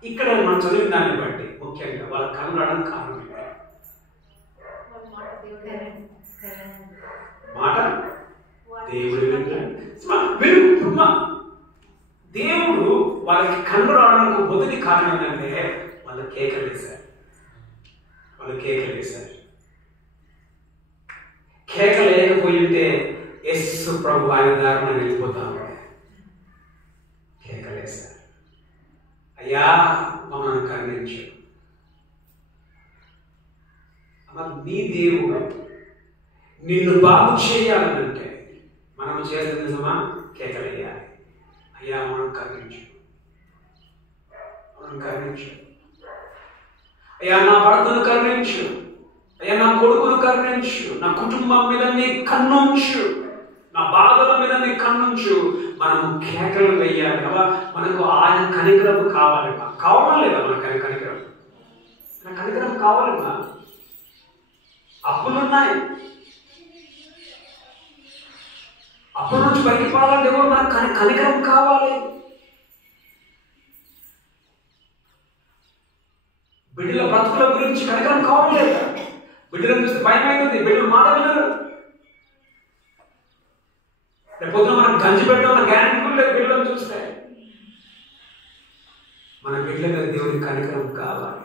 ఇక్కడ మనం చదివిన దాన్ని బట్టి ముఖ్యంగా వాళ్ళ కళ్ళు రావడానికి కారణం మాట దేవుడు. దేవుడు వాళ్ళకి కళ్ళు రావడానికి మొదటి కారణం ఏంటంటే వాళ్ళు కేకలేశారు. కేక లేకపోయింటే యేసు ప్రభు ఆయన దారిన వెళ్ళిపోతాము. కేకలేశారు, అయ్యా మమ్మల్ని కరుణించు. నీ దేవుడు నిన్ను బాగు చేయాలనంటే మనం చేసిన నిజమా? కేకలేయాలి. అయ్యా మనం కరుణించు. అయ్యా నా భర్తను కరుణించు, అయ్యా నా కొడుకును కరుణించు, నా కుటుంబం మీద నీ కన్నుంచు, నా బాధల మీద నీ కన్నుంచు. మనము కేకలు వేయాలి కదా. మనకు ఆయన కనికరం కావాలి. కావడం లేదా? మనకు కనికరం కావాలి. అప్పులున్నాయి, అప్పుల నుంచి బయటపడాలంటే ఎవరు? మనకు కనికరం కావాలి. బిడ్డల బ్రతుకుల గురించి కనికరం కావాలి లేదా? బిడ్డలను చూస్తే భయం అవుతుంది, బిడ్డలు మాట వినరు. రేపొద్దున మనం గంజి పెట్టడం గ్యారెంటీ లేదు బిడ్డలను చూస్తే. మన బిడ్డల మీద దేవుని కనికరం కావాలి.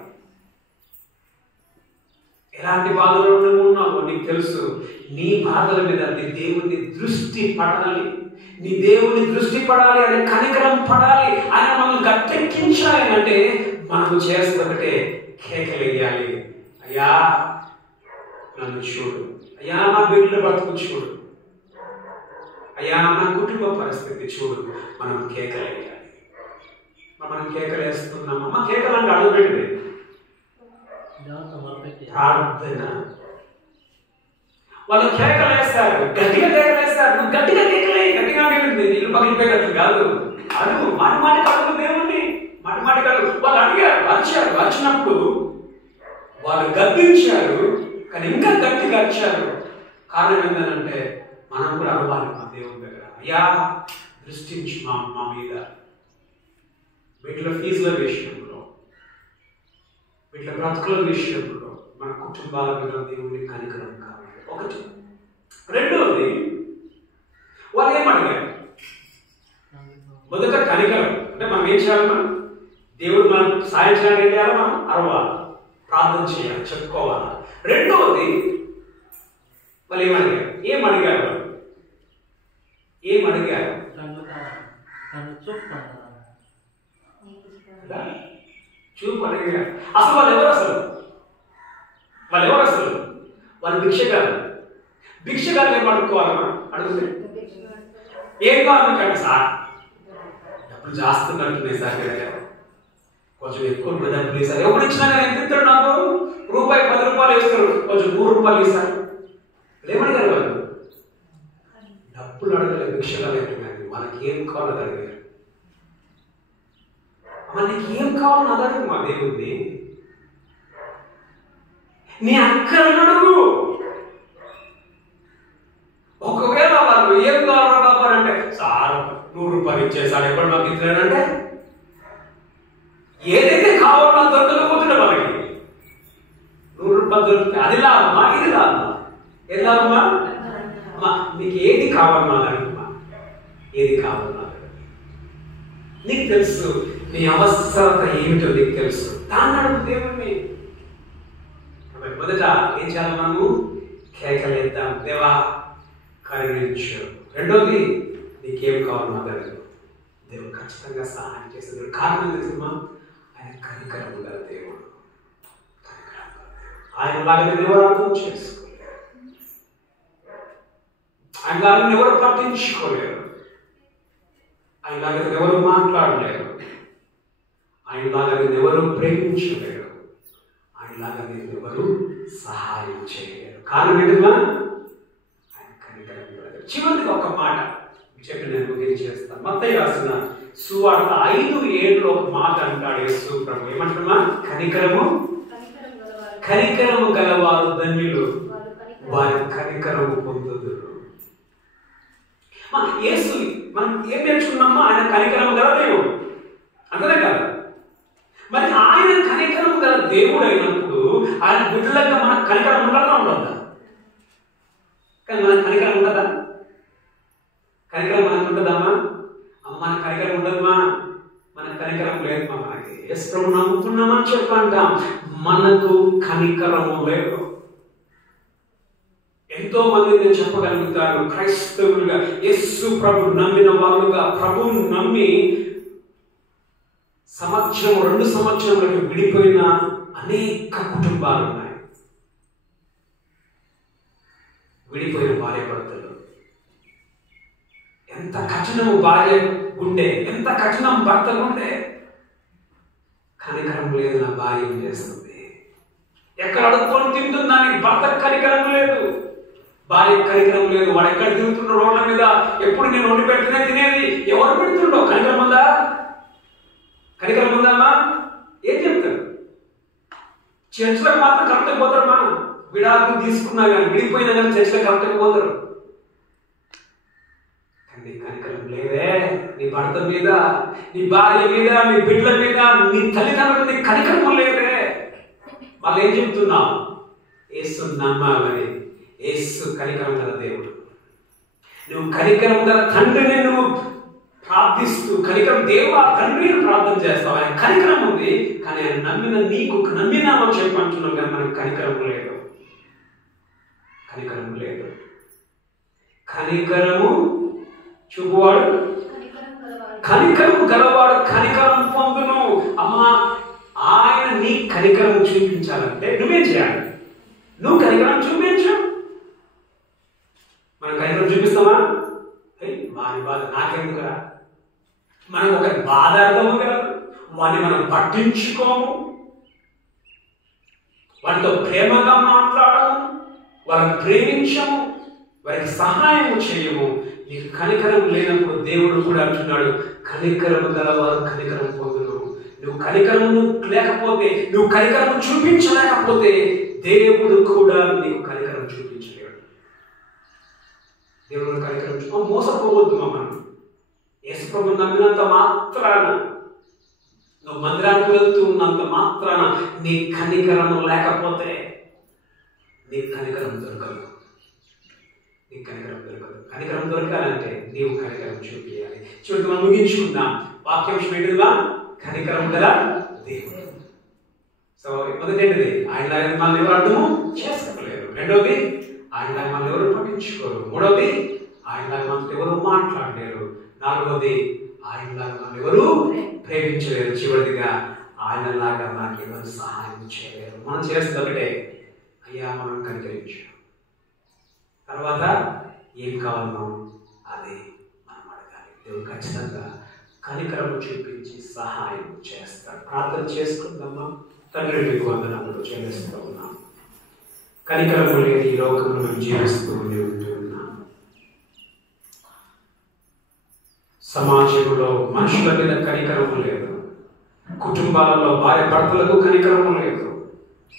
ఎలాంటి బాధలు ఉన్నావో నీకు తెలుసు. నీ బాధల మీద నీ దేవుని దృష్టి పడాలి. నీ దేవుని దృష్టి పడాలి, ఆయన కనికరం పడాలి, ఆయన మనల్ని గట్టెక్కించాలి. అంటే మనము చేస్తుంటే కేకలేయాలి. అయ్యా నన్ను చూడు, అయ్యా నా బిడ్డల బతుకు చూడు, అయ్యా నా కుటుంబ పరిస్థితి చూడు. మనం కేకలేయాలి. మనం కేకలు వేస్తున్నాం. అమ్మ కేకలు అంటే అడుగు పెట్టింది ప్రార్థన. వాళ్ళు కేకలు వేస్తారు, గట్టిగా కేకలు వేస్తారు. నువ్వు గట్టిగా కేకలే, గట్టిగా కేకలు ఇల్లు పగిలిపోయేటట్లు కాదు. అడుగు, మాటి మాటికి అడుగు దేవుణ్ణి, మాటి మాటికి అడుగు. వాళ్ళు అడిగారు, వచ్చారు. వచ్చినప్పుడు వాళ్ళు గద్దించారు, కానీ ఇంకా గట్టిగా వచ్చారు. కారణం ఏంటంటే మనం కూడా అడగాలి మా దేవుని దగ్గర, అయ్యా దృష్టించు మా మీద, వీటిలో ఫీజుల విషయంలో, వీటిలో బ్రతుకుల విషయంలో, మన కుటుంబాల మీద దేవుని కనికరం కావాలి. ఒకటి. రెండోది, వాళ్ళు ఏమడిగారు? మొదట కనికరం అంటే మనం ఏం చేయాలి? మనం దేవుడు మనం సాయం చేయాలి, ఏం చేయాలి? మనం అరవాలి, ప్రార్థన చేయాలి, చెప్పుకోవాలి. రెండవది, వాళ్ళు ఏమడిగారు? ఏమడిగారు? చూపు అడిగారు. అసలు వాళ్ళు ఎవరు? వాళ్ళు భిక్షగారు. భిక్షగారు ఏం అడుక్కోవాలమ్మా? అడుగుతుంది ఏం కావాలి కండి సార్, డబ్బులు చేస్తున్నట్టున్నాయి సార్, కొంచెం ఎక్కువ డబ్బులు ఇస్తారు. ఎవరు ఇచ్చినా కానీ ఎంత ఇస్తాడు? నాకు రూపాయి 10 రూపాయలు ఇస్తారు, కొంచెం 3 రూపాయలు ఇస్తారు. ఏమడిగారు వాళ్ళు? డబ్బులు అడగలేదు, భిక్షగాలు ఎట్టున్నారు. మనకి ఏం కావాలో అడిగారు. మనకి ఏం కావాలని అడగదు మా దేవుడిని. నీ అక్కలను అడుగు. ఒకవేళ వాళ్ళు ఏం కావాలో కావాలంటే సార్ 100 రూపాయలు ఇచ్చేసాడు, ఎప్పుడు నాకు ఇస్తున్నాడంటే ఏదైతే కావాలో దొరకకపోతుండే వాళ్ళకి 100 రూపాయలు దొరికితే అది లాభమా, ఇది లాభమా? ఏది లాభమా? అమ్మా నీకు ఏది కావాలన్నా అడుగుమా, ఏది కావాలన్నా నీకు తెలుసు, నీ అవసరత ఏమిటో నీకు తెలుసు, దాన్ని అడుగు దేవుణ్ణి. మొదట ఏం చేయాలి? మనము కేకలేద్దాం, దేవా కరుణించు. రెండోది, నీకేం కావాలి అడగదు. దేవుడు ఖచ్చితంగా సహాయం చేసేది. కారణం తెలుసుమా? ఆయన కనికరము గల దేవుడు. ఆయన లాగా ఎవరు అర్థం చేసుకోలేరు, ఆయన లాగా ఎవరు పట్టించుకోలేరు, ఆయన లాగా ఎవరు మాట్లాడలేరు, ఆయన లాగా ఎవరు ప్రేమించలేరు, ఆయన లాగా ఎవరు సహాయం చేయలేరు. కారణం ఏంటమ్మా? ఆయన కనికరం. చివరికి ఒక మాట చెప్పి నేను ముగించేస్తాను. మత్తయి రాసిన సువార్త 5:7 ఒక మాట అంటాడు యేసు ప్రభు. ఏమంటున్నా? కనికరము గలవారు ధన్యులు, వారి కనికరము పొందుదురు. యేసు మనం ఏం నేర్చుకున్నామా? ఆయన కనికరము గల దేవుడు, అంతనే కదా. మరి ఆయన కనికరము గల దేవుడు అయినప్పుడు ఆయన బిడ్డలుగా మన కనికరం ఉండాలా ఉండదా? కానీ మనకు కనికరం ఉండదా? కనికరం మనకు ఉంటుందమ్మా? అమ్మ మన కనికరం ఉండదమ్మా, మన కనికరం లేదమ్మా. మనకి యేసు ప్రభు నమ్ముతున్నామని చెప్పంటాం, మనకు కనికరము లేదు. ఎంతో మంది నేను చెప్పగలుగుతాను క్రైస్తవులుగా, యేసు ప్రభు నమ్మిన వాళ్ళుగా, ప్రభువును నమ్మి 1-2 సంవత్సరాలకు విడిపోయిన అనేక కుటుంబాలు ఉన్నాయి. విడిపోయిన భార్య భర్తలు, ఎంత కఠినము భార్య గుండె, ఎంత కఠినం భర్త గుండె. కనికరం లేదు, నా భార్య ఏం చేస్తుంది, ఎక్కడ అడుక్కొని తింటుందానికి భర్త కనికరం లేదు, భార్య కనికరం లేదు. వాడు ఎక్కడ తిరుగుతున్న రోడ్ల మీద, ఎప్పుడు నేను వండి పెడితేనే తినేది, ఎవరు పెడుతుండో? కనికరం ఉందా? కనికరం ఉందామా? ఏం చెప్తారు? చర్చలకు మాత్రం కరెక్ట్గా పోతారమ్మా. విడాకులు తీసుకున్నా కానీ, విడిపోయినా కానీ చర్చలకు కరెక్ట్గా పోతారు. కానీ కనికరం లేదే నీ భర్త మీద, నీ భార్య మీద, నీ బిడ్డల మీద, నీ తల్లిదండ్రుల మీద కనికరం లేదే. వాళ్ళు ఏం చెప్తున్నావు? యేసు నమ్మాలని. యేసు కనికరం గల దేవుడు. నువ్వు కనికరం గల తండ్రిని నువ్వు ప్రార్థిస్తూ, కనికరం దేవా తండ్రిని ప్రార్థన చేస్తావు. ఆయన కనికరం ఉంది, కానీ ఆయన నమ్మినామని చెప్పి అంటున్నావు, కానీ మనకు కనికరం లేదు. కనికరం లేదు. కనికరము చూపువాడు, కనికరము గలవాడు కనికరం పొందును. అమ్మా ఆయన నీ కనికరం చూపించాలంటే నువ్వేం చేయాలి? నువ్వు కనికరం చూపించు. మనం కనికరం చూపిస్తామా? వారి బాధ నాకెందుకురా? మనకు ఒక బాధ అర్థము కదా, వారిని మనం పట్టించుకోము, వారితో ప్రేమగా మాట్లాడము, వారిని ప్రేమించము, వారికి సహాయం చేయము. నీకు కనికరం లేనప్పుడు దేవుడు కూడా అంటున్నాడు, కనికరము గల వారు కనికరం పొందును. నువ్వు కనికరము లేకపోతే, నువ్వు కనికరము చూపించలేకపోతే దేవుడు కూడా నీకు కనికరం చూపించలేడు. దేవుడు కనికరం మోసపోవద్దు. మనం యేసుప్రభువుని నమ్మినంత మాత్రాన, నువ్వు మందిరానికి వెళ్తూ ఉన్నంత మాత్రాన నీ కనికరము లేకపోతే నీకు కనికరం దొరకదు. నీకు కనికరం దొరకదు. కనికరం దొరకాలంటే నీవు కనికరం చూపించాలి. చివరికి మనం ముగించుకుందాం. వాక్యాంశం ఏంటిదిగా? కనికరం గల దేవుడు. సో మొదటిది, ఆయనలాగా మనల్ని ఎవరు అర్థము చేసుకోలేరు. రెండవది, ఆయనలాగా మనల్ని ఎవరు పట్టించుకోరు. మూడవది, ఆయనలాగా మనతో ఎవరు మాట్లాడలేరు. నాలుగవది, ఆయనలాగా మనం ఎవరు ప్రేమించలేరు. చివరిదిగా, ఆయనలాగా మనకి ఎవరు సహాయం చేయలేరు. మనం చేస్తుంది ఒకటే, అయ్యా మనం కనికరించాం. తర్వాత ఏం కావాలనో అదే మనం అడగాలి. దేవుడు ఖచ్చితంగా కనికరం చూపించి సహాయం చేస్తాడు. ప్రార్థన చేసుకుందామా? తండ్రి మీకు వందనాలు చెల్లిస్తూ ఉన్నాం. కనికరము లేని ఈ లోకంలో మేము జీవిస్తూ ఉంటున్నాం. సమాజంలో మనుషుల మీద కనికరము లేదు. కుటుంబాలలో భార్య భర్తలకు కనికరము లేదు.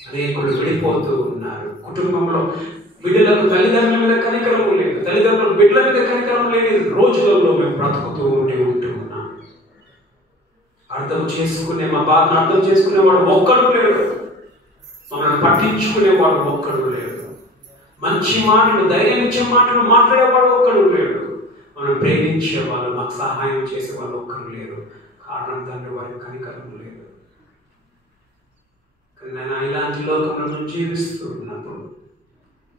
అనేకులు విడిపోతూ ఉన్నారు. కుటుంబంలో బిడ్డలకు తల్లిదండ్రుల మీద కనికరము లేదు. తల్లిదండ్రులు బిడ్డల మీద కనికరము లేని రోజులలో మేము బ్రతుకుతూ ఉంటున్నాం. అర్థం చేసుకునే, మా బాధను అర్థం చేసుకునేవాడు ఒక్కడు లేడు. మమ్మల్ని పట్టించుకునేవాడు ఒక్కడు లేడు. మంచి మాటలు, ధైర్యం ఇచ్చే మాటలు మాట్లాడేవాడు ఒక్కడు లేడు. మనం ప్రేమించేవాళ్ళు, మాకు సహాయం చేసేవాళ్ళు ఒక్కరు లేరు. కారణం తండ్రి వారికి కనికరం లేదు. నేను ఇలాంటి లోకంలో జీవిస్తూ ఉన్నప్పుడు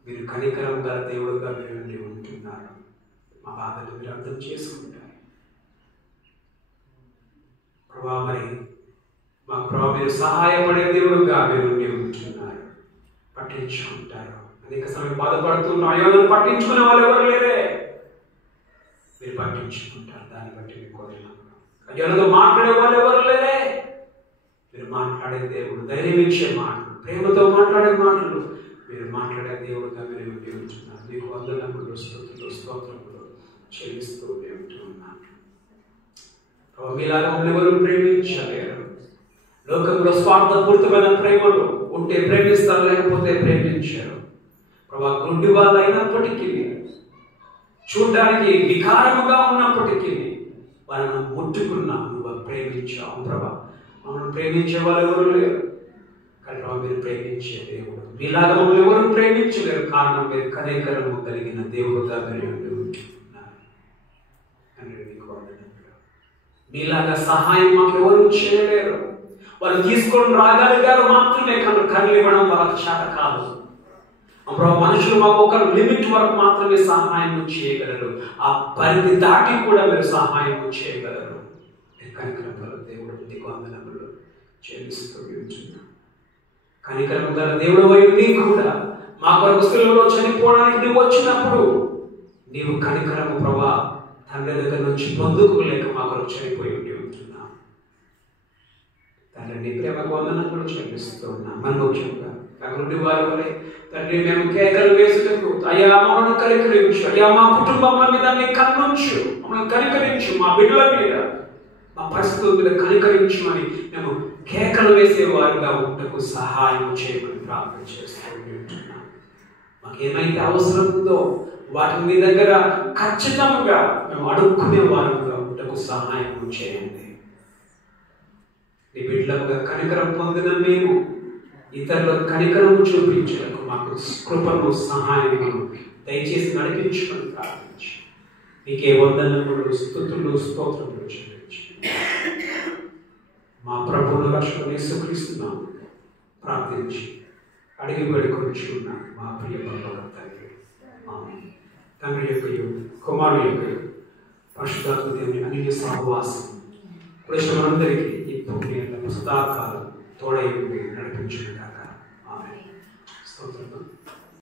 మీరు కనికరం గల దేవుడుగా మీరు ఉంటున్నారు. మా బాధలు మీరు అర్థం చేసుకుంటారు. ప్రభా, మరి మా ప్రభా మీరు సహాయపడే దేవుడుగా మీరు ఉంటున్నారు. పట్టించుకుంటారు. అనేక సమయం బాధపడుతున్న అయోధను పట్టించుకునే వాళ్ళు ఎవరు లేరే. మీరు పట్టించుకుంటారు. దాన్ని బట్టి మీకు కోరినాము. అయోధతో మాట్లాడే వాళ్ళు ఎవరు లేరే. మీరు మాట్లాడే దేవుడు, ధైర్యం ఇచ్చే మాటలు, ప్రేమతో మాట్లాడే మాటలు మీరు మాట్లాడే దేవుడుగా మీరు ఉంటున్నారు. మీకు వందనములు, స్తుతులు, స్తోత్రములు చెల్లిస్తూ ఉంటున్నాను. మీలాగా ఎవరు ప్రేమించలేరు. లోకంలో స్వార్థపూరితమైన ప్రేమలు ఉంటే ప్రేమిస్తారు, లేకపోతే ప్రేమించారు. ప్రభా, గుడ్డి వాళ్ళు అయినప్పటికీ, చూడడానికి వికారముగా ఉన్నప్పటికీ వాళ్ళను ముట్టుకున్నాం. నువ్వు ప్రేమించావు ప్రభా. మమ్మల్ని ప్రేమించే వాళ్ళు ఎవరు లేరు. కానీ మీరు ప్రేమించే దేవుడు. మీలాగా మమ్మల్ని ఎవరు ప్రేమించలేరు. కారణం మీరు కనికరము కలిగిన దేవుడుగా మీరు ఉంటున్నారు. మీలాగా సహాయం మాకు ఎవరు చేయలేరు. వాళ్ళు తీసుకొని రాగలిగారు మాత్రమే, కానీ కళ్ళు ఇవ్వడం వాళ్ళకి చేత కాదు. మనుషులు మాకు ఒక లిమిట్ వరకు మాత్రమే సహాయం చేయగలరు. ఆ పరిధి దాటి కూడా మీరు సహాయం చేయగలరు. కనికరం గల దేవుడు నీకు వందనములు చెల్లిస్తూ ఉంటున్నాను. కనికరం గల దేవుడు అయి కూడా మా కొరకు శిలువలో చనిపోవడానికి నువ్వు వచ్చినప్పుడు నీవు కనికరము ప్రభా తండ్రి దగ్గర నుంచి పొందుకోలేక మా కొరకు చనిపోయి ఉంటున్నావు. తండ్రి నీ ప్రేమకు వందనములు చెల్లిస్తూ ఉన్నాం. మనోజ్యంగా అక్కడి వారి వలె తండ్రి మేము కేకలు వేసుటకు అయ్యా మమ్మల్ని కనికరించు. అయ్యా మా కుటుంబం మీద నీ కన్నుంచు, మమ్మల్ని కనికరించు. మా బిడ్డల మీద, మా పరిస్థితుల మీద కనికరించమని మేము కేకలు వేసేవారుగా ఉంటకు సహాయం చేయమని ప్రార్థన చేస్తూ ఉంటున్నాం. మాకేమైతే అవసరం ఉందో వాటిని మీ దగ్గర ఖచ్చితంగా మేము అడుక్కునే వారుగా ఉంటకు సహాయం చేయండి. నీ బిడ్డలుగా కనికరం పొందిన మేము ఇతరులకు కనికరం చూపించడానికి మాకు కృపను, సహాయము దయచేసి నడిపించుకొని ప్రార్థించి నీకే వందనములు, స్తుతులు, స్తోత్రములు చెల్లించి మా ప్రభువును రక్షకుని యేసుక్రీస్తు ప్రార్థించి అడిగి వేడుకొనుచున్నాం మా ప్రియ పరలోక తండ్రి. ఆమేన్. తండ్రి యొక్క కుమారుని యొక్క పరిశుద్ధాత్మ దేవుని అన్య సహవాసం మనందరికీ ఇప్పుడు సదాకాలం తోడై నడిపించుకుంటాం.